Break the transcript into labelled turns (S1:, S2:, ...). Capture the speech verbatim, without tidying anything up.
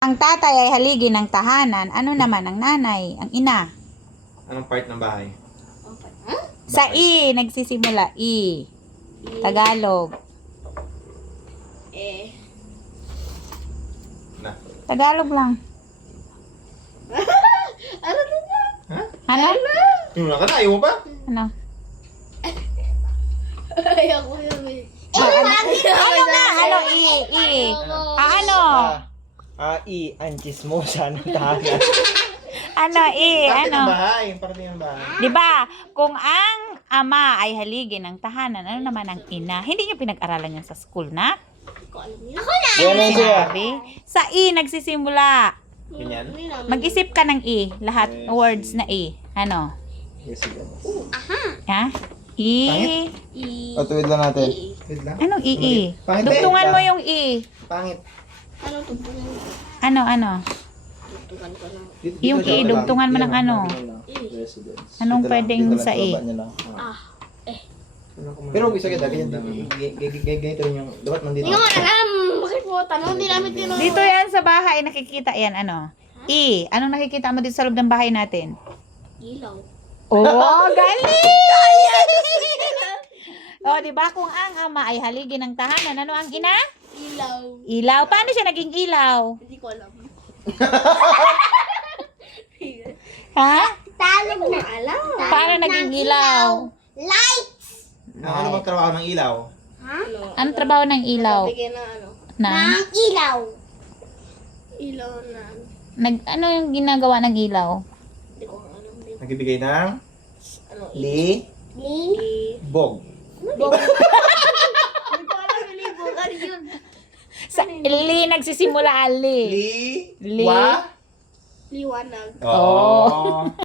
S1: Ang tatay ay haligi ng tahanan. Ano naman ang nanay? Ang ina.
S2: Anong part ng bahay?
S1: Sa I, nagsisimula. I. Tagalog.
S3: Eh.
S2: Na.
S1: Tagalog lang.
S3: Ano to na?
S2: Ha?
S1: Ano?
S2: Yung na ka na, ayaw mo pa?
S1: Ano?
S3: Ayoko yun eh.
S1: Ano nga? Ano? I. I. Ah, ano?
S4: Ah, i, ang chismosa ng tahanan.
S1: Ano? I.
S2: Parte ng
S1: Ano?
S2: bahay. Yung parte ng bahay.
S1: Di ba? Kung ang ama ay haligi ng tahanan, ano naman ang ina? Hindi nyo pinag-aralan yan sa school, na?
S3: Ako alam yun. Ako na!
S4: Yan ang kuya.
S1: Sinabi? Sa I, nagsisimula.
S2: Ganyan?
S1: Mag-isip ka ng I. Lahat words na I. Ano?
S4: Yes, sige.
S1: Ha? I.
S2: Pangit?
S3: I.
S4: O, tuwid lang natin.
S2: Wait lang.
S1: Anong I? I?
S2: Pangit.
S1: Dugtungan mo yung I.
S2: Pangit.
S3: Ano tugtungan?
S1: Ano, ano?
S3: Tugtungan ko lang.
S2: Dito-
S1: Yung
S2: dito
S1: I,
S2: lang.
S1: dugtungan mo ng ano?
S4: Residence.
S1: Anong
S2: Dito lang,
S1: pwedeng
S4: Dito lang,
S1: sa I?
S4: baba niya lang.
S3: Ah.
S2: Pero gusto kita, ganyan din. Ganito rin yung, dapat nandito.
S3: Hindi ko nga alam. Bakit mo? Tanong din namin tinong.
S1: Dito yan sa bahay, nakikita yan, ano? I. Anong nakikita mo dito sa loob ng bahay natin?
S3: Ilaw.
S1: Oh, galing! Oh, di ba kung ang ama ay haligi ng tahanan, ano ang ina?
S3: Ilaw.
S1: Ilaw. Paano siya naging ilaw?
S3: Hindi ko alam.
S1: Ha?
S3: Talog na alam.
S1: Paano naging ilaw?
S3: Lights!
S2: Ah, ano bang trabaho ng ilaw?
S3: Ha? Ano?
S1: Anong trabaho ng ilaw?
S3: Bigyan na ano?
S1: Na?
S3: ilaw. Ilaw na ano?
S1: Nag, ano yung ginagawa ng ilaw?
S3: Hindi ko alam. Hindi ko
S2: Nagbibigay ng
S3: ano.
S2: li,
S3: Li.
S2: bog.
S3: Bog. Hindi ko alam yung libog. Ano yun?
S1: Sa li nagsisimula ali.
S2: Li,
S1: Li.
S2: wa,
S3: Liwanag.
S2: Oo.